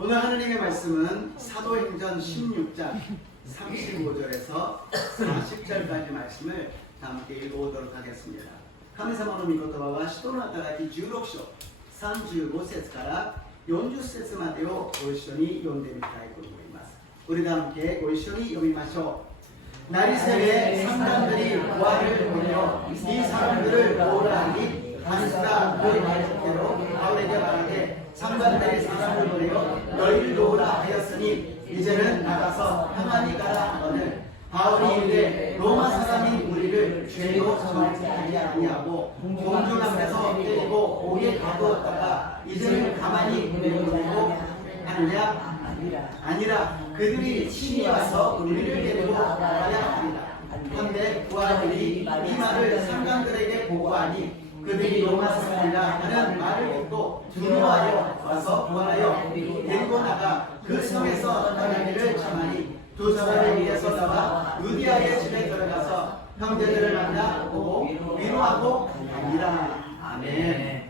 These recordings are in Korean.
오늘 하나님의 말씀은 사도행전 16장 35절에서 40절까지 말씀을 함께 읽어보도록 하겠습니다. 神様の御言葉は使徒の働き16章35節から40節までをご一緒に読んでみたいと思います。それでは함께ご一緒に読みましょう。날이 새에 상관들이 부활을 보며 이 사람들을 모으라 하니 간수가 그 말대로 바울에게 말하되 상관들이 사람을 보내어 너희를 놓으라 하였으니 이제는 나가서 평안히 가라 하거늘 바울이 이르되 로마 사람이 우리를 죄로 정하지 아니하고 공중 앞에서 때리고 옥에 가두었다가 이제는 가만히 보내려고 하느냐? 아니라 그들이 친히 와서 우리를 데리고 가야 하리라. 한데 부하들이 이 말을 상관들에게 보고하니 그들이 로마 사람이라 하는 말을 듣고 두려워하여 와서 부활하여 데리고 나가 그 성에서 떠나기를 청하니 두 사람을 위해서 나와 루디아의 집에 들어가서 형제들을 만나 보고 위로하고 가니라. 아멘。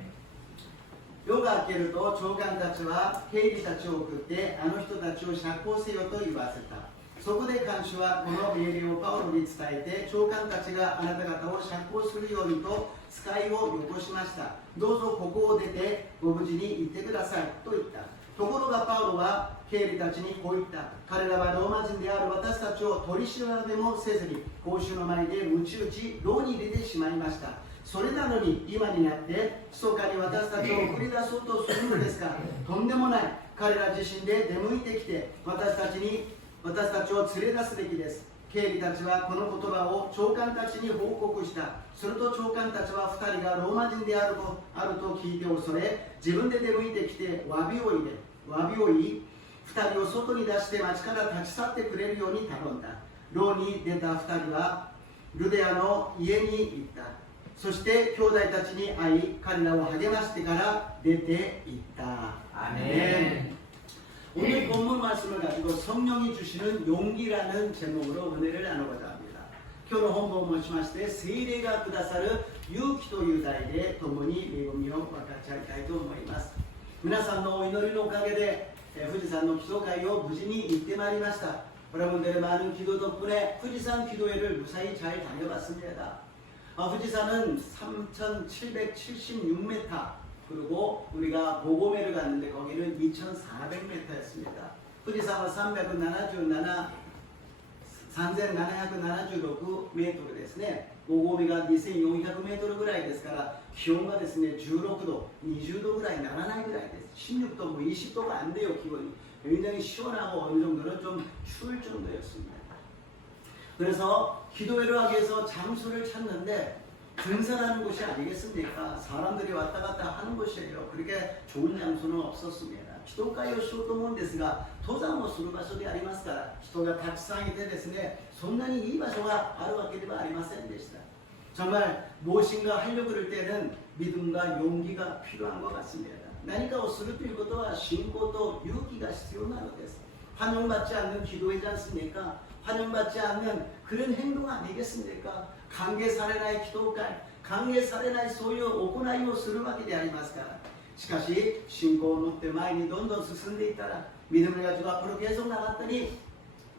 夜が明けると長官たちは警備たちを送ってあの人たちを釈放せよと言わせた。そこで看守はこの命令をパウロに伝えて長官たちがあなた方を釈放するようにと使いをよこしました。どうぞここを出てご無事に行ってくださいと言った。ところがパウロは警備たちにこう言った。彼らはローマ人である私たちを取り調べもせずに公衆の前で鞭打ち牢に入れてしまいました。それなのに今になって密かに私たちを送り出そうとするのですが、とんでもない。彼ら自身で出向いてきて私たちを連れ出すべきです。警備たちはこの言葉を長官たちに報告した。すると長官たちは2人がローマ人であると聞いて恐れ、自分で出向いてきて詫びを言い、2人を外に出して町から立ち去ってくれるように頼んだ。牢に出た2人はルデアの家に行った。そして兄弟たちに会い、彼らを励ましてから出て行った。아멘。 오늘 본문 말씀을 가지고 성령이 주시는 용기라는 제목으로 은혜를 나누고자 합니다. 今日の本文を持ちまして、聖霊がくださる勇気という題で共に恵みを分かち合いたいと思います。皆さんのお祈りのおかげで富士山の基礎会を無事に行ってまいりました。여러분들의 많은 기도 덕분에富士山 기도회를 무사히 잘 다녀봤습니다.富士山은 3,776m, 그리고 우리가 보고메를 갔는데 거기는 2,400m였습니다.富士山は 376ですね。5合目が 2400m ぐらいですから、気温がですね、16度、20度ぐらいならないぐらいです。16도, 뭐 20도가 안 돼요, 기온이. 굉장히 시원하고 어느 정도는 좀 추울 정도였습니다. 그래서 기도회를 하기 위해서 장소를 찾는데 등산하는 곳이 아니겠습니까? 사람들이 왔다 갔다 하는 곳이에요. 그렇게 좋은 장소는 없었습니다. 人会をしようと思うんですが、登山をする場所でありますから、人がたくさんいてですね、そんなにいい場所があるわけではありませんでした。 정말 무엇인가 하려고 그럴 때는 믿음과 용기가 필요한 것 같습니다. 何かをするということは信仰と勇気が必要なのです。 환영받지 않는 기도이지 않습니까? 환영받지 않는 그런 행동 아니겠습니까? 관계 사례나의 기도가 관계 사례나의 소유行いをするわけでありますから。 しかし信仰を持って前にどんどん進んでいったら 믿음을 가지고 앞으로 계속 나갔더니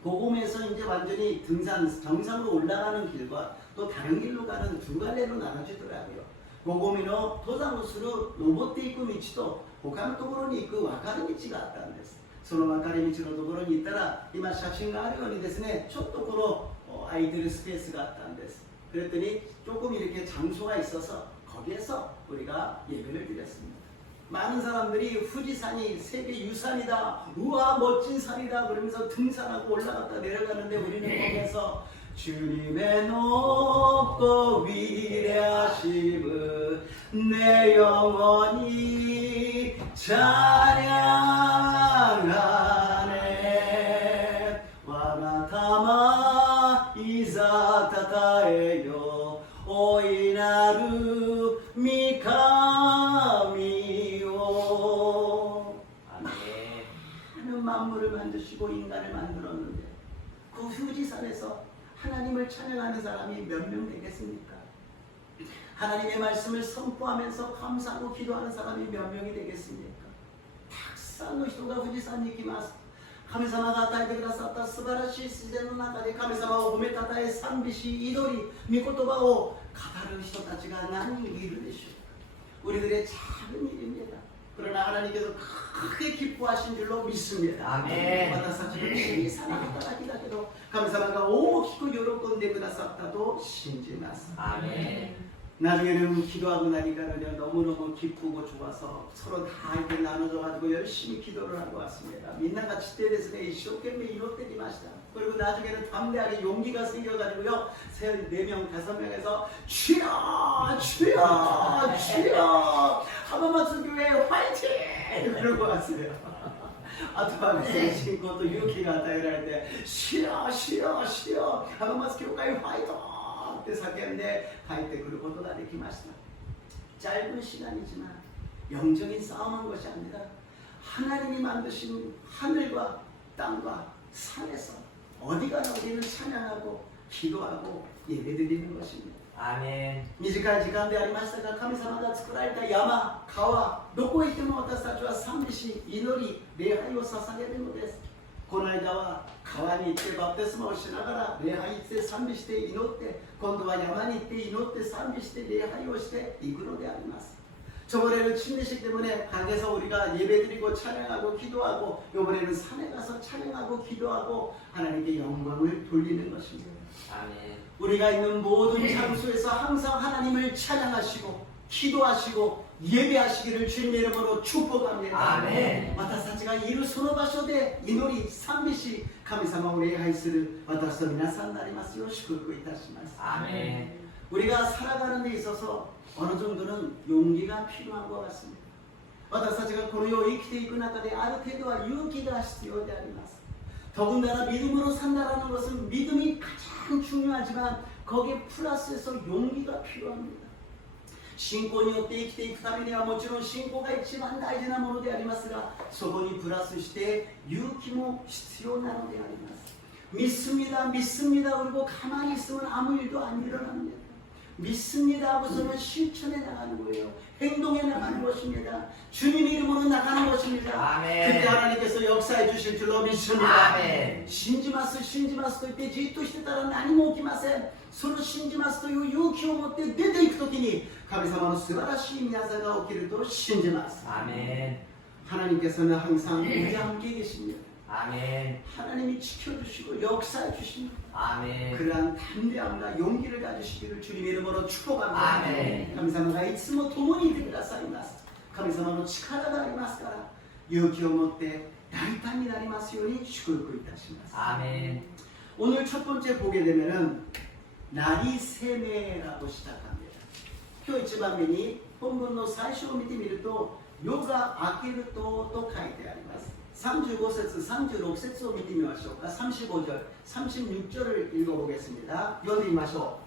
복음에서 이제 완전히 등산 정상으로 올라가는 길과 또 다른 길로 가는 두 갈래로 나눠지더라고요. 복음이노 도산する登っていく道と他のところに行く分かれ道があったんです。その分かれ道のところに行ったら今写真があるようにですね、ちょっとこの空いてるスペースがあったんです。 그랬더니 조금 이렇게 장소가 있어서 거기에서 우리가 예배를 드렸습니다. 많은 사람들이富士山이 세계 유산이다, 우와 멋진 산이다 그러면서 등산하고 올라갔다 내려가는데 우리는 거기에서 주님의 높고 위대하심을 내 영혼이 찬양하네. 와나타마 이사타타에요 오이나루 미카미오. 아멘. 하나님 만물을 만드시고 인간을 만들었는데 그富士山에서 하나님을 찬양하는 사람이 몇 명 되겠습니까? 하나님의 말씀을 선포하면서 감사하고 기도하는 사람이 몇 명이 되겠습니까? さんの人が富士山に行きます。神様が与えてくださった素晴らしい自然の中で神様を褒めたたえ賛美し祈り御言葉を語る人たちが何人いるでしょうか。 우리들의 작은 일입니다. 그러나 하나님께서 크게 기뻐하신 줄로 믿습니다. 아멘. 私たちの小さな働きだけど神様が大きく喜んでくださったと信じます. 아멘. 나중에는 기도하고 나니까는 너무너무 기쁘고 좋아서 서로 다 이렇게 나눠줘가지고 열심히 기도를 하고 왔습니다. 민나같이 때에서 이쇼懸命祈ってきました. 그리고 나중에는 담대하게 용기가 생겨가지고요 4명 5명에서 주여 주여 주여 하마마스 교회 화이팅! 그러고 왔어요. 아토하면서 신고 또 유키가与えられて 주여 주여 주여 하마마스 교회 화이팅!って叫んで帰ってくることができました. 짧은 시간이지만 영적인 싸움한 것이 아니라 하나님이 만드신 하늘과 땅과 산에서 어디가나 우리는 찬양하고 기도하고 예배드리는 것입니다. 아멘. 短い時間でありましたが神様が作られた山、川、どこへ行っても私たちは賛美し、祈り、礼拝を捧げるのです。この間は川に行ってバプテスマをしながら礼拝して賛美して祈って、今度は山に行って祈って賛美して礼拝をしていくのであります. 저번에는 침례식 때문에 방에서 우리가 예배드리고 찬양하고 기도하고, 이번에는 산에 가서 찬양하고 기도하고 하나님께 영광을 돌리는 것입니다. 아멘. 우리가 있는 모든 장소에서 항상 하나님을 찬양하시고 기도하시고 예배하시기를 주님의 이름으로 축복합니다. 아멘. 私たちがいるその場所で祈り賛美し神様を礼拝する私と皆さんになりますよう祝福いたします. 아멘. 우리가 살아가는 데 있어서 어느 정도는 용기가 필요한 것 같습니다. 私たちがこの世を生きていく中である程度は勇気が必要であります. 더군다나 믿음으로 산다라는 것은 믿음이 가장 중요하지만 거기에 플러스해서 용기가 필요합니다. 信仰によって生きていくためにはもちろん信仰が一番大事なものでありますが、そこにプラスして勇気も必要なのであります. 믿습니다, 믿습니다. 그리고 가만히 있으면 아무 일도 안 일어납니다. 믿습니다 하고서는 실천해 나가는 거예요. 행동해 나가는 것입니다. 주님의 이름으로 나가는 것입니다. 아멘. 그때 하나님께서 역사해 주실 줄로 믿습니다. 아멘. 信じます信じますと言ってじっとしてたら何も起きません。その信じますという勇気を持って出ていくときに神様の素晴らしい宮座が起きると信じます. 아멘. 하나님께서는 항상 우리와 함께 계십니다. 아멘. 하나님이 지켜주시고 역사해 주십니다. 아멘. 그러한 담대함과 용기를 가지시기를 주님의 이름으로 축복합니다. 아멘. 神様がいつも共にいてくださいます。神様の力がありますから勇気を持って大胆になりますように祝福いたします. 아멘. 오늘 첫 번째 보게 되면은 날이 세매라고 시작합니다. 今日一番目に本文の最初を見てみると夜が明けるとと書いてあります. 35節, 36節を見てみましょうか. 35절, 36절을 읽어보겠습니다. 읽어드리마쇼.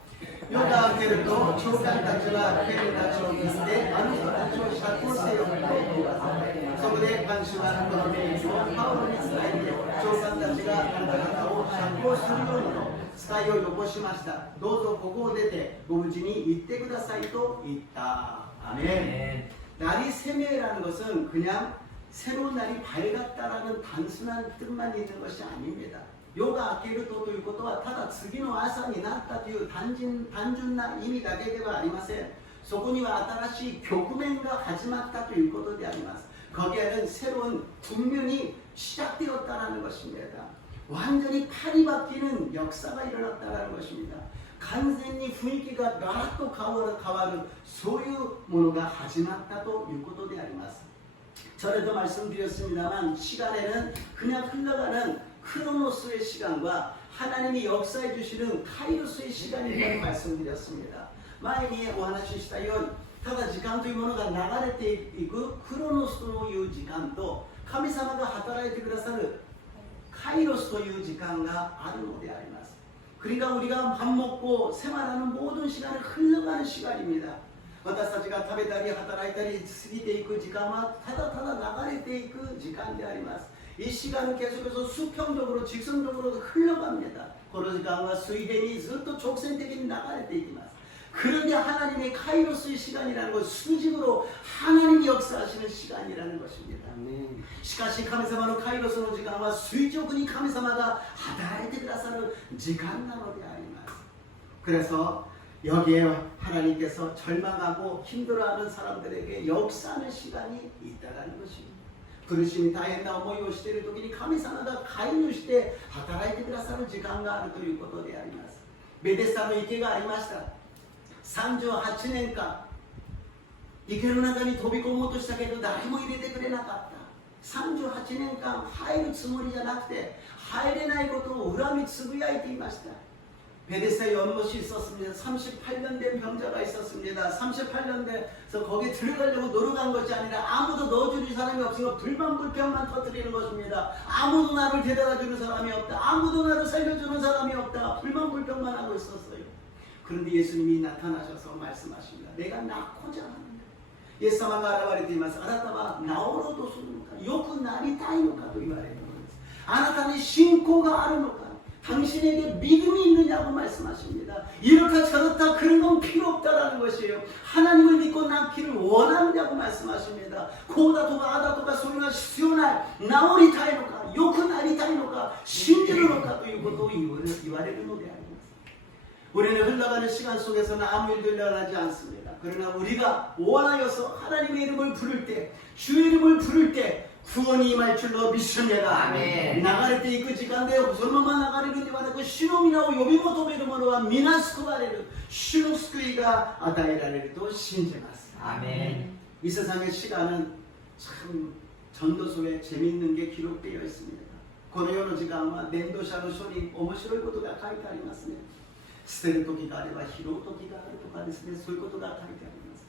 夜が明けると長官たちは兵たちを見捨てあの人たちを釈放せよと言います。そこで看守はこの命令をパウロに伝えて長官たちがあなた方を釈放するようにと伝えをよこしました。どうぞここを出てご無事に行ってくださいと言った. 아멘. 날이 세매라는 것은 그냥 새로운 날이 밝았다라는 단순한 뜻만 있는 것이 아닙니다. 夜が明けるとということはただ次の朝になったという単純な意味だけではありません。そこには新しい局面が始まったということであります. 거기에는 새로운 국면이 시작되었다라는 것입니다. 완전히 팔이 바뀌는 역사가 일어났다라는 것입니다. 완전히 분위기가 가락도 가와르 소유 모노가 始まったということであります. 전에도 말씀드렸습니다만 시간에는 그냥 흘러가는 크로노스의 시간과 하나님이 역사해 주시는 카이로스의 시간이라고 말씀드렸습니다. 前にお話ししたようにただ時間というものが流れていくクロノスという時間と神様が働いてくださるカイロスという時間があるのであります. 그러니까 우리가 밥 먹고 생활하는 모든 시간은 흘러가는 시간입니다. 私たちが食べたり働いたり過ぎていく時間はただただ流れていく時間であります. 이 시간은 계속해서 수평적으로 직선적으로 흘러갑니다. この時間は水平にずっと直線的に流れていきます. 그런데 하나님의 카이로스의 시간이라는 것, 수직으로 하나님이 역사하시는 시간이라는 것입니다.しかし神様のカイロスの時間は垂直に神様が働いてくださる時間なのであります。 그래서 여기에 하나님께서 절망하고 힘들어하는 사람들에게 역사하는 시간이 있다는 것입니다. 苦しみ大変な思いをしている時に神様が介入して働いてくださる時間があるということであります。ベテスタの池がありました。38年間池の中に飛び込もうとしたけど誰も入れてくれなかった。38年間入るつもりじゃなくて入れないことを恨みつぶやいていました。 베데스다에 연못이 있었습니다. 38년 된 병자가 있었습니다. 38년 돼서 거기에 들어가려고 노력한 것이 아니라 아무도 넣어주는 사람이 없으니까 불만불평만 터뜨리는 것입니다. 아무도 나를 데려다주는 사람이 없다. 아무도 나를 살려주는 사람이 없다. 불만불평만 하고 있었어요. 그런데 예수님이 나타나셔서 말씀하십니다. 내가 낳고자 하는데 イエス様が現れています。あなたは治ろうとするのか、よくなりたいのかと言われるのです。あなたに信仰があるのか、 당신에게 믿음이 있느냐고 말씀하십니다. 이렇다 저렇다 그런 건 필요 없다라는 것이에요. 하나님을 믿고 낳기를 원하느냐고 말씀하십니다. 고다토가 아다토가 소리가 시원할 나오리 타이노가 요크 나리 타이노가 신지르노가 또 이것도 이와레를 노래합니다. 우리는 흘러가는 시간 속에서는 아무 일도 일어나지 않습니다. 그러나 우리가 원하여서 하나님의 이름을 부를 때, 주의 이름을 부를 때 구원이 임할 줄로 믿습니다. 아멘. 流れていく時間でそのまま流れるのではなく、主の皆を呼び求める者は皆救われる、主の救いが与えられると信じます。 아멘. 이 세상의 시간은 참 전도서에 재미있는 게 기록되어 있습니다. この世の時間は伝道者の書に面白いことが書いてありますね。捨てる時があれば拾う時があるとかですね、そういうことが書いてあります。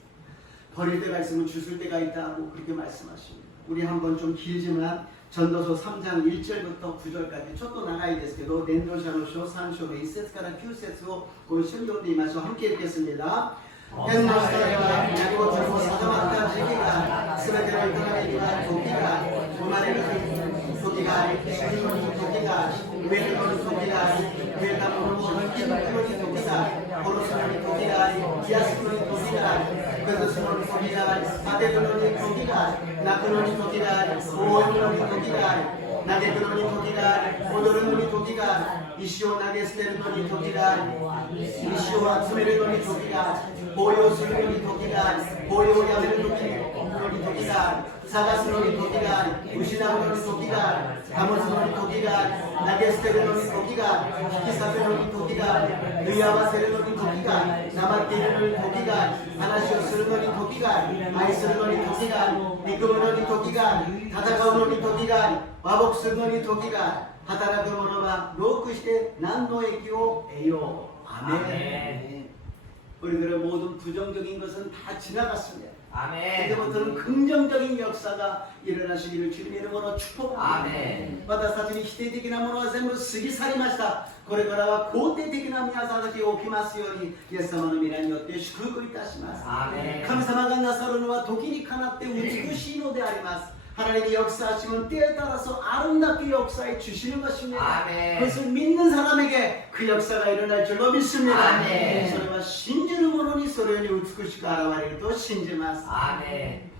버릴 때가 있으면 주술 때가 있다고 그렇게 말씀하십니다. 우리 한번 좀 길지만 전도서 3장 1절부터 9절까지ちょっと長いですけど、伝道者の書3章の1節から9節をご一緒に読んでみましょう。함께 읽겠습니다. 天の下では何事にも定まった時期が、すべての営みには時が、生まれる時があり、死ぬのに時があり、植えるのに時があり、植えたものを生きるのに時があり、殺すのに時があり、癒すのに時があり、崩すのに時があり、立てるのに時があり、泣くのに時があり、大いのに時があり、嘆くのに時があり、踊るのに時があり、石を投げ捨てるのに時があり、石を集めるのに時があり、抱擁するのに時があり、抱擁をやめるのに時があり、探すのに時があり、失うのに時があり、保つのに時があり、投げ捨てるのに時があり、引き裂くのに時があり、縫い合わせるのに時があり、黙っているのに時があり、話をするのに時があり、愛するのに時があり、憎むのに時があり、戦うのに時があり、和睦するのに時があり、働く者は労苦して何の益を得よう。アメン。 아멘. 우리들의 모든 부정적인 것은 다 지나갔습니다. 아멘. 이제부터는 긍정적인 역사가 일어나시기를 주님의 이름으로 축복합니다. 아멘. 私たちに否定的なものは全部過ぎ去りました。これからは肯定的な皆さんたちが起きますように、イエス様の皆によって祝福いたします。 아멘. 神様がなさるのは時にかなって美しいのであります。 하나님이 역사하시면 때에 따라서 아름답게 역사해 주시는 것입니다. 아멘. 그것을 믿는 사람에게 그 역사가 일어날 줄로 믿습니다. 아멘. それは信じる者にそれより美しく現れると信じます。 아멘.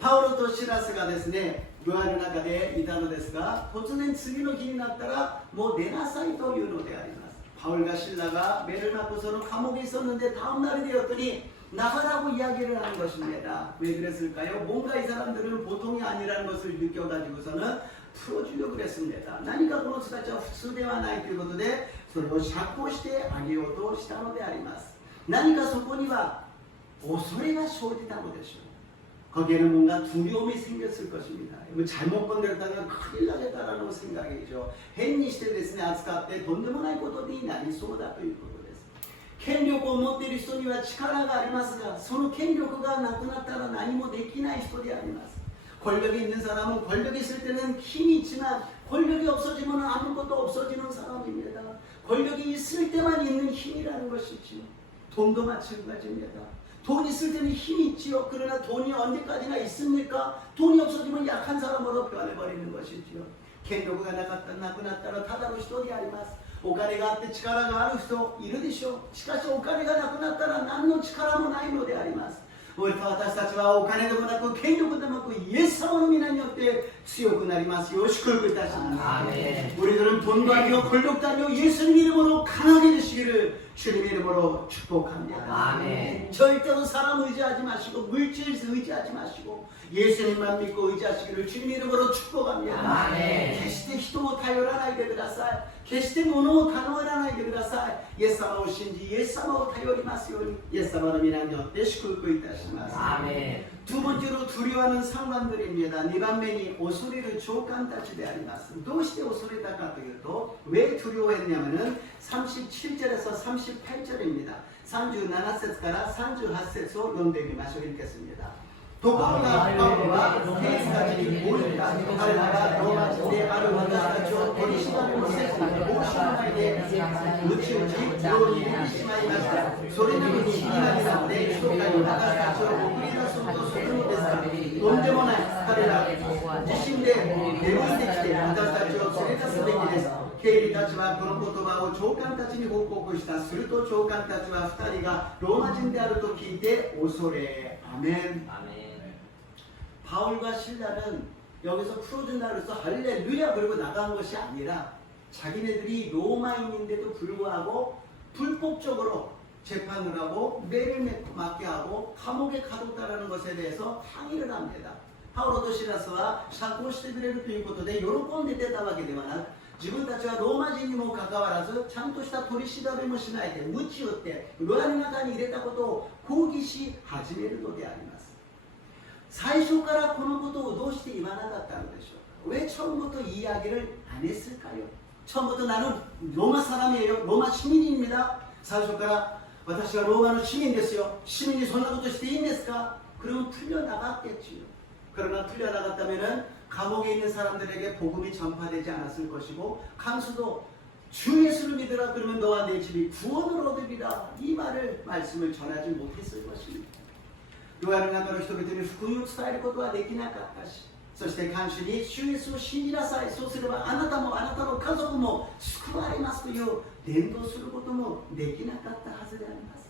パウロとシラスがですね、牢屋の中でいたのですが、突然次の日になったらもう出なさいというのであります。 바울과 신라가 매를 맞고서는 감옥에 있었는데 다음 날이 되었더니 나가라고 이야기를 하는 것입니다. 왜 그랬을까요? 뭔가 이 사람들은 보통이 아니라는 것을 느껴가지고서는 풀어주려고 그랬습니다. 何かこの人たちは普通ではないということで、それを釈放してあげようとしたのであります。何かそこには恐れが生じたのでしょう。 거기에는 뭔가 두려움이 생겼을 것입니다. 뭐 잘못 건드렸다면 큰일 나겠다라는 생각이죠. 変にしてですね、扱ってとんでもないことになりそうだということです。 権力を持っている人には力がありますが、その権力がなくなったら何もできない人であります。 권력이 있는 사람은 권력이 있을 때는 힘이 있지만 권력이 없어지면 아무것도 없어지는 사람입니다. 권력이 있을 때만 있는 힘이라는 것이지요. 돈도 마찬가지입니다. 돈 있을 때는 힘이 있지요. 그러나 돈이 언제까지나 있습니까? 돈이 없어지면 약한 사람으로 변해버리는 것이지요. 権力がなくなったらただの人であります。お金があって力がある人いるでしょう。しかしお金がなくなったら何の力もないのであります。私たちはお金でもなく権力でもなくイエス様の皆によって強くなりますよう祝福いたします。 우리들은 돈도 아니요 권력도 아니요 예수님 이름으로 강하게 되시기를 주님 이름으로 축복합니다. 아멘. 절대로 사람 의지하지 마시고 물질 의지하지 마시고 예수님만 믿고 의지하시기를 주님 이름으로 축복합니다. 아멘. 決して人を頼らないでください。決して物を頼らないでください。イエス様を信じイエス様を頼りますようにイエス様の皆によって祝福いたします。 아멘. 두 번째로 두려워하는 상관들입니다. 2番目に恐れる長官たちであります。どうして恐れたかというと왜 두려워했냐면은 37절에서 38절입니다. 37節から 38節を読んでみましょう。 읽겠습니다. ところがパウロは兵士たちに応じた。彼らがローマ人である私たちを取り調べもせず帽子の前でむち打ち牢に入れてしまいました。それなのに今皆で密かに私たちを送り出そうとするのですが、とんでもない。彼ら自身で出向いてきて私たちを連れ出すべきです。経理たちはこの言葉を長官たちに報告した。すると長官たちは2人がローマ人であると聞いて恐れ。アメン。 아멘. 바울과 신라는 여기서 풀어준다 그래서 할렐루야 그러고 나간 것이 아니라 자기네들이 로마인인데도 불구하고 불법적으로 재판을 하고 매를 맞게 하고 감옥에 가뒀다는 것에 대해서 항의를 합니다. 바울도 시라스와 샤고してくれるということで喜んで出たわけではなく、自分たちはローマ人にもかかわらずちゃんとした取り調べもしないで鞭打って牢屋の中に入れたことを抗議し始めるのであります。最初からこのことをどうして言わなかったのでしょうか。왜 처음부터 이 이야기를 안 했을까요? 처음부터 나는 로마 사람이에요. 로마 시민입니다. 最初から私はローマの市民ですよ。市民にそんなことしていいんですか? 그러면 풀려나갔겠지요. 그러나 풀려나갔다면 감옥에 있는 사람들에게 복음이 전파되지 않았을 것이고 강수도 주 예수를 믿으라 그러면 너와 내 집이 구원을 얻으리라 이 말씀을 전하지 못했을 것입니다. ロヤルな中の人々に福音を伝えることはできなかったし、そして看守に主イエスを信じなさい、そうすればあなたもあなたの家族も救われますという伝道することもできなかったはずであります。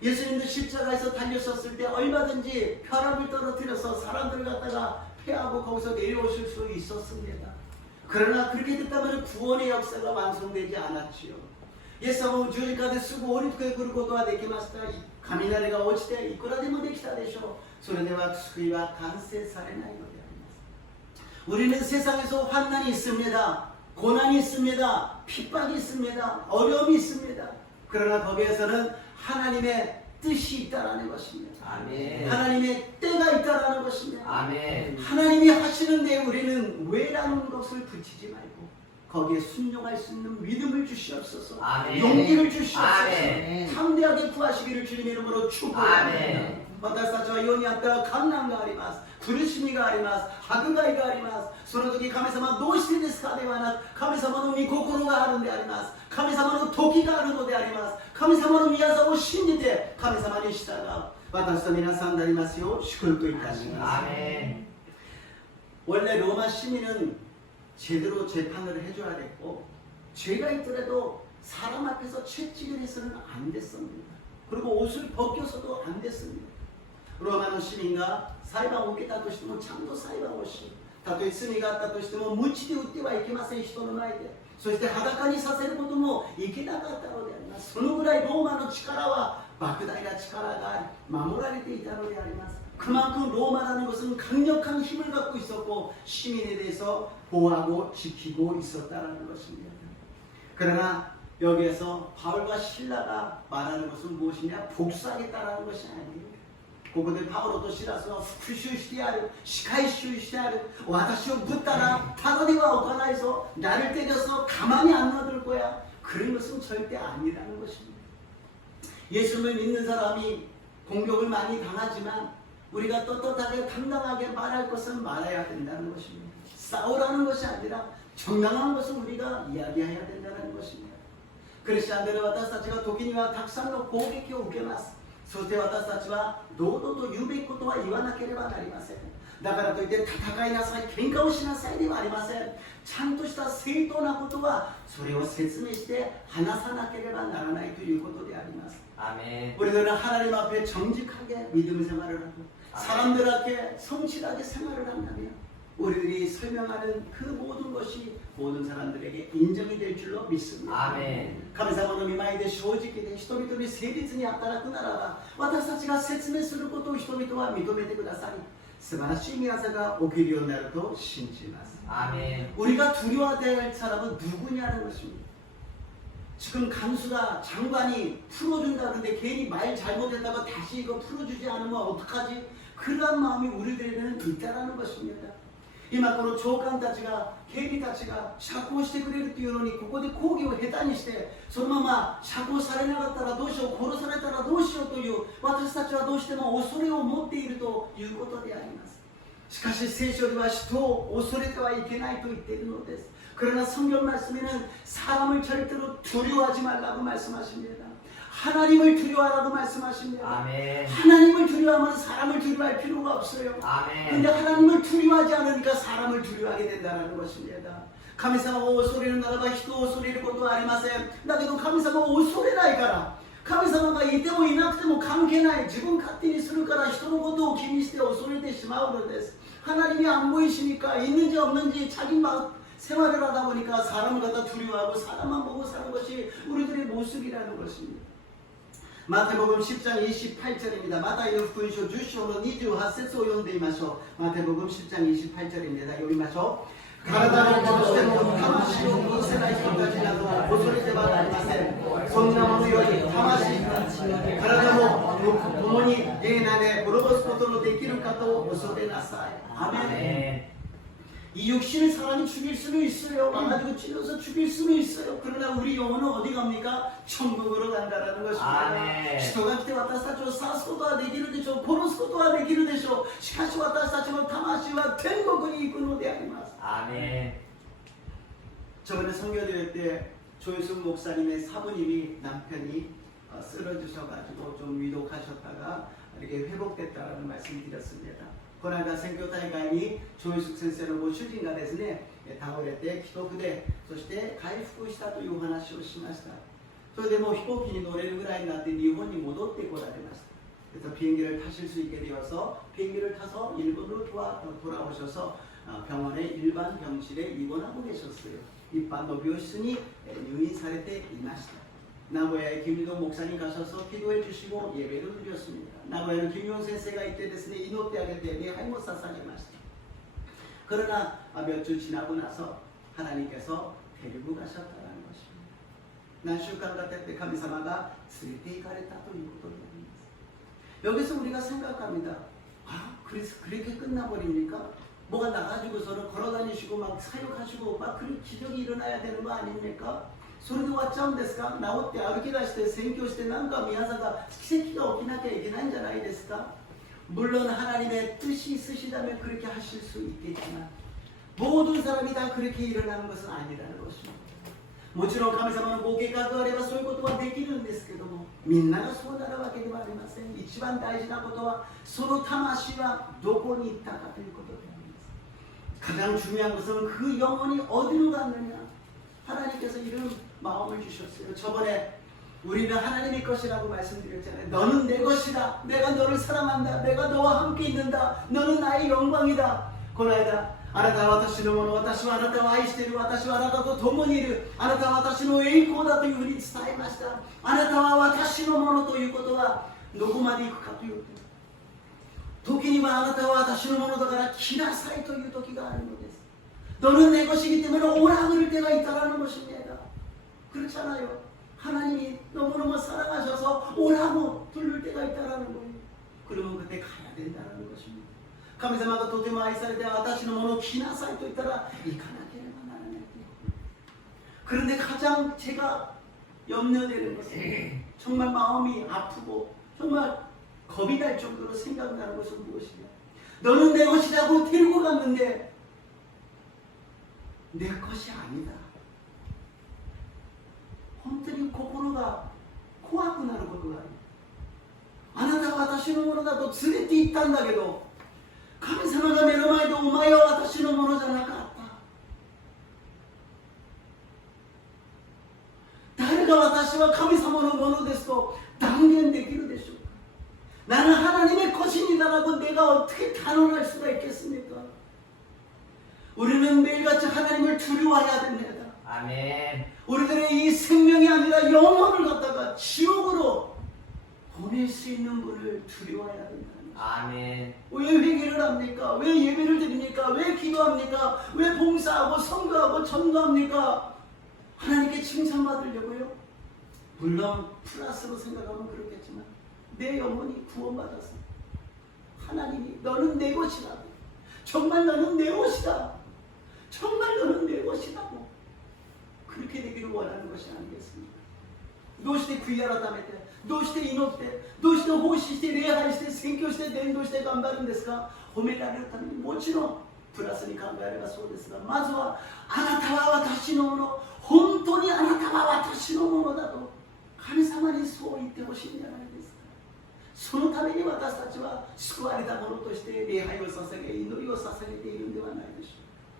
예수님도 십자가에서 달려섰을 때 얼마든지 혈압을 떨어뜨려서 사람들을 갖다가 폐하고 거기서 내려오실 수 있었습니다. 그러나 그렇게 됐다면 구원의 역사가 완성되지 않았지요. イエス様を十字架ですぐ降りてくることはできました。雷が落ちていくらでもできたでしょう。それでは救いは完成されないのであります。 우리는 세상에서 환난이 있습니다. 고난이 있습니다. 핍박이 있습니다. 어려움이 있습니다. 그러나 거기에서는 하나님의 뜻이 있다라는 것입니다. 아멘. 하나님의 때가 있다라는 것입니다. 아멘. 하나님이 하시는데 우리는 왜라는 것을 붙이지 말고 거기에 순종할 수 있는 믿음을 주시옵소서. 아멘. 용기를 주시옵소서. 아멘. 담대하게 구하시기를 주님 이름으로 축복합니다. 아멘. 私たちは世にあった困難があります。苦しみがあります。迫害があります。その時神様どうしてですかではなく、神様の御心があるんであります。神様の時があるのであります。神様の宮座を信じて神様に従う私と皆さんでありますよう祝福いたします。 아멘. 원래 로마 시민은 제대로 재판을 해줘야 됐고 죄가 있더라도 사람 앞에서 채찍을 해서는 안 됐습니다. 그리고 옷을 벗겨서도 안 됐습니다. ローマの市民が裁判を受けたとしてもちゃんと裁判をし、たとえ罪があったとしても鞭で打ってはいけません、人の前で。そして裸にさせることもいけなかったのであります。そのぐらいローマの力は莫大な力があり守られていたのであります。 그만큼 로마라는 것은 강력한 힘을 갖고 있었고 시민에 대해서 보호하고 지키고 있었다는 것입니다. 그러나 여기에서 바울과 신라가 말하는 것은 무엇이냐? 복수하겠다는 것이 아니에요. ここでパウロとシラスは復讐してやる、仕返しをしてやる、私をぶったらただでは置かないぞ、나를 때려서 가만히 안 놔둘 거야. 그런 것은 절대 아니라는 것입니다. 예수를 믿는 사람이 공격을 많이 당하지만 우리가 떳떳하게 당당하게 말할 것은 말해야 된다는 것입니다. 싸우라는 것이 아니라 정당한 것을 우리가 이야기해야 된다는 것입니다. クリスチャンでの私たちが時にはたくさんの攻撃を受けます。そして私たちは堂々と言うべきことは言わなければなりません。だからといって戦いなさい、喧嘩をしなさいではありません。ちゃんとした正当なことはそれを説明して話さなければならないということであります。 아멘. 우리들은 하나님 앞에 정직하게 믿음 생활을 하고 사람들 앞에 성실하게 생활을 한다면 우리들이 설명하는 그 모든 것이 모든 사람들에게 인정이 될 줄로 믿습니다. 아멘. 神様の御前で正直で人々に誠実に働くならば私たちが説明することを人々は認めてください。素晴らしい宮座が起きるようになると信じます。 아멘. 우리가 두려워해야 할 사람은 누구냐는 것입니다. 지금 간수가 장관이 풀어준다 그러는데 괜히 말 잘못했다고 다시 이거 풀어주지 않으면 어떡하지? 그런 마음이 우리들에게는 있다라는 것입니다. 今この長官たちが警備たちが釈放してくれるというのにここで抗議を下手にしてそのまま釈放されなかったらどうしよう、殺されたらどうしようという私たちはどうしても恐れを持っているということであります。しかし聖書では人を恐れてはいけないと言っているのです。 그러나 성경 말씀에는 사람을 절대로 두려워하지 말라고 말씀하십니다. 하나님을 두려워하라고 말씀하십니다. 아멘. 하나님을 두려워하면 사람을 두려워할 필요가 없어요. 아멘. 근데 하나님을 두려워하지 않으니까 사람을 두려워하게 된다는 것입니다. 神様を恐れるならば人を恐れることはありません。だけど神様を恐れないから神様がいてもいなくても関係ない自分勝手にするから人のことを気にして恐れてしまうのです。 하나님이 안 보이시니까 있는지 없는지 자기 막 생활을 하다 보니까 사람을 갖다 두려워하고 사람만 보고 사는 것이 우리들의 모습이라는 것입니다. 마태복음 10장 28절입니다. 마태의福音書10章の28節を読んでみましょう。 마태복음 10장 28절입니다. 読みましょう。 体を殺しても魂を殺せない人たちなど恐れてはなりません。そんなものより魂体も共に霊なで滅ぼすことのできる方を恐れなさい。 아멘. 이 육신을 사람이 죽일 수는 있어요. 와가지고 찔러서 죽일 수는 있어요. 그러나 우리 영혼은 어디 갑니까? 천국으로 간다라는 것입니다. 아멘. 人が来て私たちを刺すことはできるでしょう。殺すことはできるでしょう。しかし私たちの魂は天国に行くのであります。 아멘. 저번에 성교대회 때 조효숙 목사님의 사부님이 남편이 쓰러지셔가지고 좀 위독하셨다가 이렇게 회복됐다라는 말씀 드렸습니다. この間選挙大会に長宿先生のご主人がですね倒れて危篤でそして回復したというお話をしました。それでもう飛行機に乗れるぐらいになって日本に戻ってこられました。 그래서 비행기를 타실 수 있게 되어서 비행기를 타서 일본으로 돌아오셔서 병원의 일반 병실에 입원하고 계셨어요. 이般の病室に入院されていました。 나고야의 김유동 목사님 가셔서 기도해 주시고 예배를 드렸습니다. 나고야는 김유동 선생가 이때 됐으니 이노대학에 대해 할못 사상이마시다. 그러나 몇 주 지나고 나서 하나님께서 데리고 가셨다는 것입니다. 난 슈간 같을 때 하나님께서 스리테이 가랬다ということになります. 여기서 우리가 생각합니다. 아, 그래서 그렇게 끝나버립니까? 뭐가 나가지고서는 걸어다니시고 막 사역하시고 막 그런 기적이 일어나야 되는 거 아닙니까? それで終わっちゃうんですか？治って歩き出して宣教してなんか宮沢が奇跡が起きなきゃいけないんじゃないですか？ 물론 하나님의 뜻이 있으시다면 그렇게 하실 수 있겠지만 모든 사람이 다 그렇게 일어나는 것은 아니라는 것입니다. もちろん神様のご計画があればそういうことはできるんですけどもみんながそうなるわけではありません。一番大事なことはその魂はどこに行ったかということであります。 가장 중요한 것은 그 영혼이 어디로 갔느냐. 하나님께서 이런 마음을 주셨어요. 저번에 우리는 하나님의 것이라고 말씀드렸잖아요. 너는 내 것이다. 내가 너를 사랑한다. 내가 너와 함께 있는다. 너는 나의 영광이다. この間あなたは私のもの、私はあなたを愛している、私はあなたと共にいる、あなたは私の栄光だというふうに伝えました。あなたは私のものということはどこまで行くかというと、時にはあなたは私のものだから来なさいという時があるのです。 너는 내 것이기 때문에 오라 그럴 때가 있다라는 것입니다. 그렇잖아요. 하나님이 너무너무 사랑하셔서 오라고 부를 때가 있다라는 거예요. 그러면 그때 가야 된다라는 것입니다. 神様がとても愛されて私のものを来なさいと言ったら行かなければならない。 그런데 가장 제가 염려되는 것은 정말 마음이 아프고 정말 겁이 날 정도로 생각나는 것은 무엇이냐. 너는 내 것이라고 데리고 갔는데 내 것이 아니다. 本当に心が怖くなることがある。あなたは私のものだと連れて行ったんだけど神様が目の前でお前は私のものじゃなかった。誰が私は神様のものですと断言できるでしょうか。나는 하나님의 것입니다라고 내가 어떻게 단언할 수가 있겠습니까? 우리는 매일같이 하나님을 두려워해야 됩니다. 아멘. 우리들의 이 생명이 아니라 영혼을 갖다가 지옥으로 보낼 수 있는 분을 두려워해야 된다. 아멘. 왜 회개를 합니까? 왜 예배를 드립니까? 왜 기도합니까? 왜 봉사하고 성도하고 전도합니까? 하나님께 칭찬받으려고요? 물론 플러스로 생각하면 그렇겠지만 내 영혼이 구원받았어. 하나님이 너는 내 것이라고. 정말 너는 내 것이다. 정말 너는 내 것이라고. 그렇게 되기를 원하는 것이 아니겠습니까? どうして悔い改めて、どうして祈って、どうして奉仕して礼拝して宣教して伝道して頑張るんですか？褒められるためにもちろんプラスに考えればそうですが、まずはあなたは私のもの、本当にあなたは私のものだと神様にそう言ってほしいんじゃないですか。そのために私たちは救われたものとして礼拝を捧げ、祈りを捧げているんではないでしょ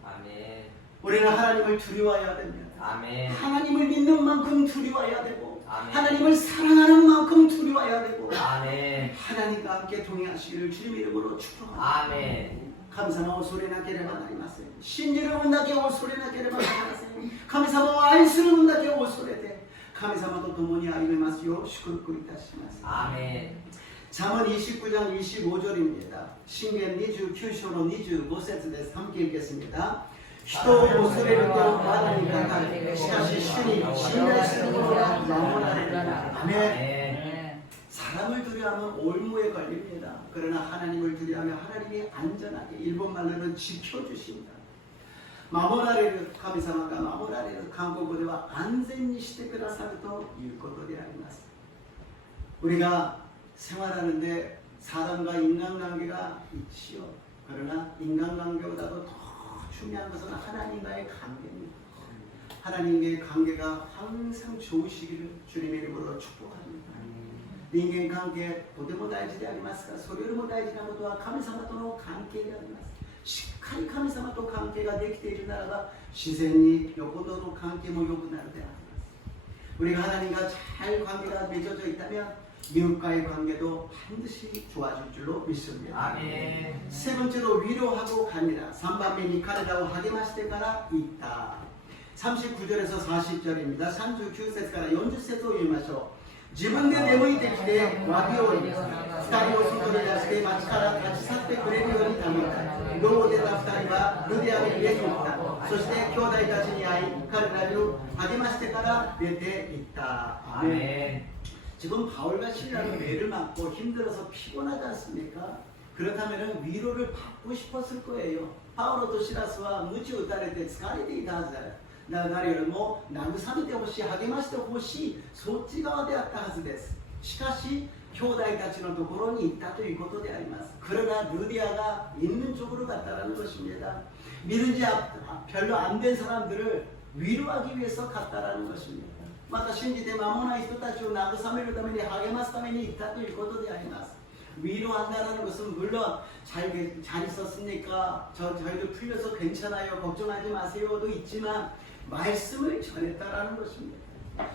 うか。 아멘. 우리는 하나님을 두려워해야 됩니다. 아멘. 하나님을 믿는 만큼 두려워해야 되고 아멘. 하나님을 사랑하는 만큼 두려워해야 되고 아멘. 하나님과 함께 동행하시기를 주님 이름으로 축복합니다. 아멘. 神様を恐れなければなりません。信じる分だけ恐れなければなりません。神様を愛する分だけ恐れて神様と共に歩めますよう祝福いたします。 아멘. 잠언 29장 25절입니다. 신경 29章の25節です。함께 읽겠습니다. 人を恐れると罠にかかる。しかし主に信頼する者は守られる。아멘. 사람을 두려워하면 올무에 걸립니다. 그러나 하나님을 두려워하면 하나님이 안전하게 일본말로는 지켜주신다. 마모라레를 神様が守られる韓国語では安全にしてくださるということであります。 우리가 생활하는데 사람과 인간관계가 있지요. 그러나 인간관계보다도 더 중요한 것은 하나님과의 관계입니다. 하나님과의 관계가 항상 좋으시기를 주님의 이름으로 축복합니다. 人間関係とても大事でありますが、それよりも大事なことは神様との関係であります。しっかり神様と関係ができているならば自然に横の関係も良くなるであります。 우리가 하나님과 잘 관계가 맺어져 있다면 이웃과의 관계도 반드시 좋아질 줄로 믿습니다. 아멘. 세 번째로 위로하고 갑니다. 3番目に彼らを励ましてから言った。 39절에서 40절입니다. 39節から40節を読みましょう。 自分で出向いてきて詫びを言い、2人を外に出して町から立ち去ってくれるように頼んだ。牢を出た2人はルデアの家に行った。そして兄弟たちに会い、彼らを励ましてから出て行った。 아멘. 지금 바울과 실라는 매를 맞고 힘들어서 피곤하지 않습니까? 그렇다면 위로를 받고 싶었을 거예요. 바울도 시라스와 무지打たれて疲れていたはずだ。誰よりも慰めてほしい、励ましてほしい、そっち側であったはずです。しかし兄弟たちのところに行ったということであります。 그러나 루디아가 있는 쪽으로 갔다라는 것입니다. 믿은지 별로 안 된 사람들을 위로하기 위해서 갔다라는 것입니다. また信じて間もない人たちを慰めるために励ますために行ったということであります。 위로한다는 것은 물론 잘 있었습니까? 저희도 풀려서 괜찮아요. 걱정하지 마세요도 있지만 말씀을 전했다라는 것입니다.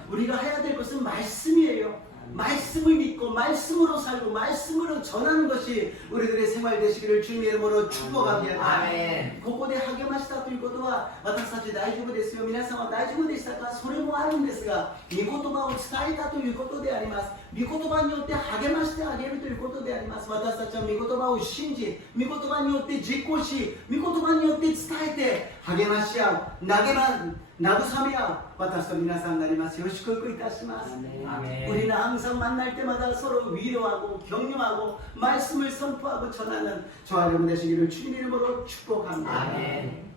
우리가 해야 될 것은 말씀이에요. 말씀을 믿고 말씀으로 살고 말씀으로 전하는 것이 우리들의 생활 되시기를 주님의 이름으로 축복합니다. 아멘. ここで励ましたということは私たち大丈夫ですよ、皆さんは大丈夫でしたか、それもあるんですが、御言葉を伝えたということであります。御言葉によって励ましてあげるということであります。私たちは御言葉を信じ、御言葉によって実行し、御言葉によって伝えて励まし合う、慰め合う私と皆さんになりますよ。祝福いたします。 아멘. 우리는 항상 만날 때마다 서로 위로하고 격려하고 말씀을 선포하고 전하는 저와 여러분 되시기를 주님 이름으로 축복합니다. 아멘.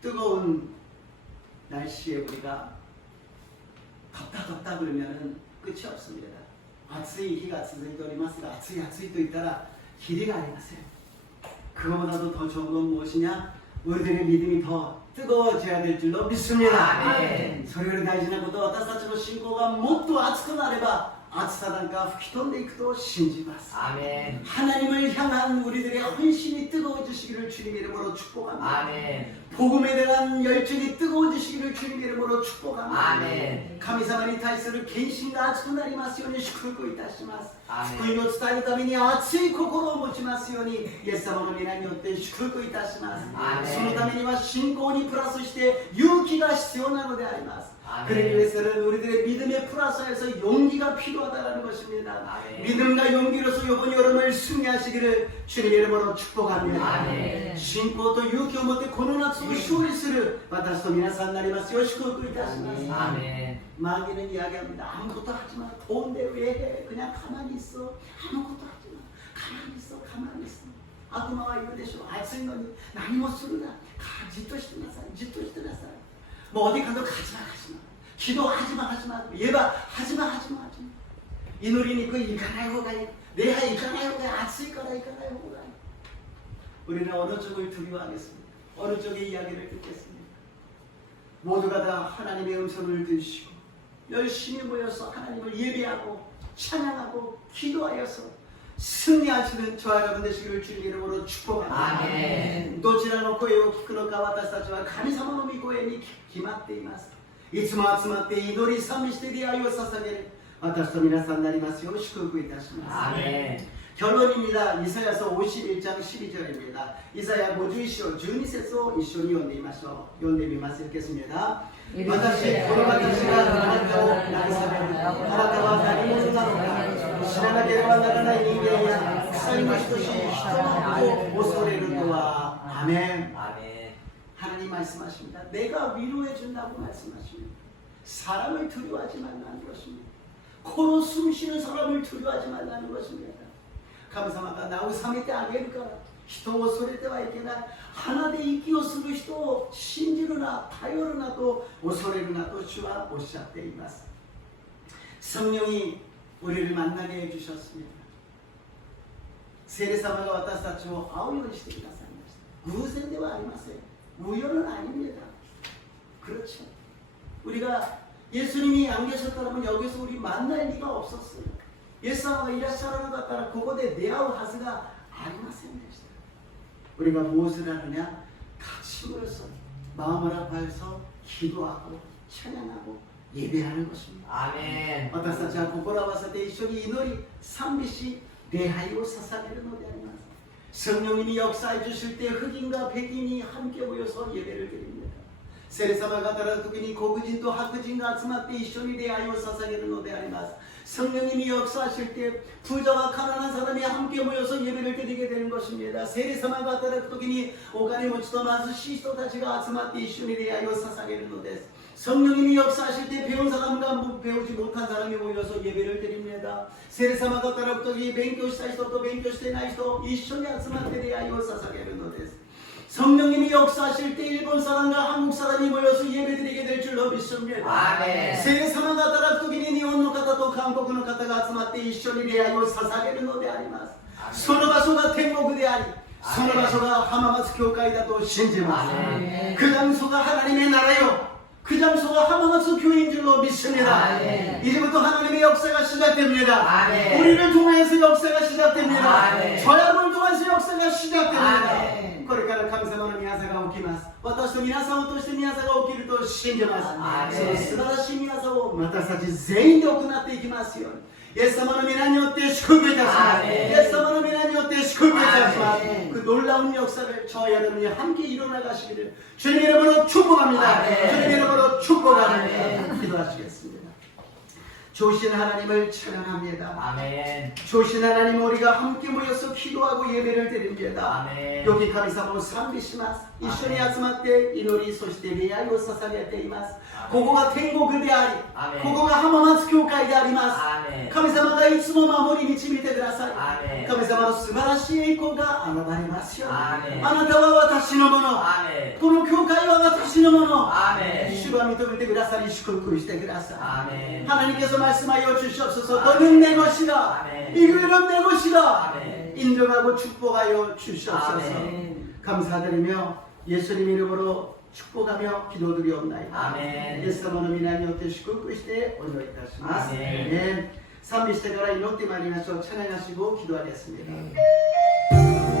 뜨거운 날씨에 우리가 덥다 그러면은 끝이 없습니다. 暑い日が続いておりますが、暑いと言ったらキリがありません。 그거보다도 더 좋은 건 무엇이냐? 우리들의 믿음이 더 뜨거워져야 될 줄로 믿습니다. 아멘. それより大事なことは私たちの信仰がもっと熱くなれば暑さなんか吹き飛んでいくと信じます。 아멘. 하나님을 향한 우리들의 헌신이 뜨거워지시기를 주님의 이름으로 축복합니다. 아멘. 복음에 대한 열정이 뜨거워지시기를 주님의 이름으로 축복합니다. 아멘. 神様に対する献身が熱くなりますように祝福いたします。アーメン福音を伝えるために熱い心を持ちますようにイエス様の皆によって祝福いたします。アーメンそのためには信仰にプラスして勇気が必要なのであります。 아멘. 그러기 위해서는 우리들의 믿음에 플러스해서 용기가 필요하다는 것입니다. 아멘. 믿음과 용기로서 이번 여름을 승리하시기를 주님의 이름으로 축복합니다. 아멘. 信仰と勇気を持ってこの夏を勝利する私と皆さんになりますよう祝福いたします。 아멘. 마귀는 이야기합니다. 아무것도 하지 마. 더운데 왜 해? 그냥 가만히 있어. 아무것도 하지 마. 가만히 있어. 가만히 있어. 악마와 이러대쇼. 알생거니 나니 못 쓰르다. 가.じっとしてなさい. じっとしてなさい. 뭐 어디 가도 가지마 가지마. 기도하지마 하지마. 예바 하지마 하지마 하지마. 이 노리니 그 이가나요 가이. 내가 이가나요 가이. 아스이 거라 이가나요 가이. 우리는 어느 쪽을 두려워하겠습니까? 어느 쪽의 이야기를 듣겠습니까? 모두가 다 하나님의 음성을 들으시고 열심히 모여서 하나님을 예배하고 찬양하고 기도하여서 승리하시는 저와 여러분 되시기를 주님 이름으로 축복합니다. 아멘. どちらの声を聞くのか私たちは神様の御声に決まっています。いつも集まって祈り賛美して出会いを捧げる私と皆さんになりますよう祝福いたします。 아멘. 결론입니다. 이사야서 51장 12절입니다. 이사야 51章 12節を一緒に読んでみましょう。読んでみます。읽겠습니다. 私この私があなたを慰める。あなたは何者なのか知らなければならない人間や鎖の等しい人の子を恐れるとは。 아멘. 아멘. 하나님 말씀하십니다. 내가 위로해 준다고 말씀하십니다. 사람을 두려워하지 말라는 것입니다. 코로 숨쉬는 사람을 두려워하지 말라는 것입니다. 神様が慰めてあげるから人を恐れてはいけない。鼻で息をする人を信じるな、頼るなと恐れるなと主はおっしゃっています。 성령이 우리를 만나게 해주셨습니다. 세례사마가 私たちを会うようにしてくださいました。偶然ではありません。 우연은 아닙니다. 그렇죠. 우리가 예수님이 안 계셨다면 여기서 우리 만날 리가 없었어요. 예수님이 이라시라는 것 같다라 그곳에 대화할 하즈가 아리마센でした. 우리가 무엇을 하느냐? 같이 모여서 마음을 합해서 기도하고 찬양하고 예배하는 것입니다. 아멘. 私たちは心を合わせて一緒に祈り賛美し礼拝を捧げるのであります。 성령님이 역사해 주실 때 흑인과 백인이 함께 모여서 예배를 드립니다. 세례사마가 따라 특히 고국인도 학구진과 集まって一緒に礼拝を捧げるのであります. 성령님이 역사하실 때 부자와 가난한 사람이 함께 모여서 예배를 드리게 되는 것입니다. 세례사마가 따라 특히 오가니 모치도 마스시人たちが集まって一緒に礼拝を捧げるのです. 성령님이 역사하실 때 배운 사람과 배우지 못한 사람이 모여서 예배를 드립니다. 세례사마가 따라 특히 勉強した人と勉強してない人一緒に集まって礼拝を捧げるのです. 성령님이 역사하실 때 일본 사람과 한국 사람이 모여서 예배드리게 될 줄로 믿습니다. 아멘. 세례사마가 따라 특히 일본の方と韓国の方が集まって一緒に礼拝を捧げるのであります。その場所が天国であり、その場所が浜松教会だと信じます。그 장소가 하나님의 나라요. 그 장소가 하마마스 교회인 줄로 믿습니다. 아멘. 이제부터 하나님의 역사가 시작됩니다. 아멘. 우리를 통해서 역사가 시작됩니다. 아멘. 저야를 통해서 역사가 시작됩니다. 아멘. これから神様の御業が起きます。私と皆さんを通して御業が起きると信じます。アーメン。その素晴らしい御業を私たち全員で行っていきますように。イエス様の皆によって祝福いたします。イエス様の皆によって祝福いたします。그 놀라운 역사를 저와 여러분이 함께 이뤄나가시기를 주님 이름으로 축복합니다. 주님 이름으로 축복합니다. 기도하시겠습니다. 좋으신 하나님을 찬양합니다. 아멘. 좋으신 하나님 우리가 함께 모여서 기도하고 예배를 드립니다. 아멘. 良き神様を賛美します。一緒に集まって祈りそして礼拝を捧げています。ここが天国であり、ここが浜松教会であります。神様がいつも守り導いてください。神様の素晴らしい栄光が現れますように。あなたは私のもの。この教会は私のもの。主が認めてくださり祝福してください。 하나님께서 말씀하여 주시옵소서. 너는 내 것이다. 이 교회는 내 것이다. 인정하고 축복하여 주시옵소서. 감사드리며 예수님 이름으로 축복하며 기도드리옵나이다. 예수님의 이름으로 축복하시되 오늘까지. 아멘. 賛美してから祈ってまいりましょう。찬양하시고 기도하겠습니다.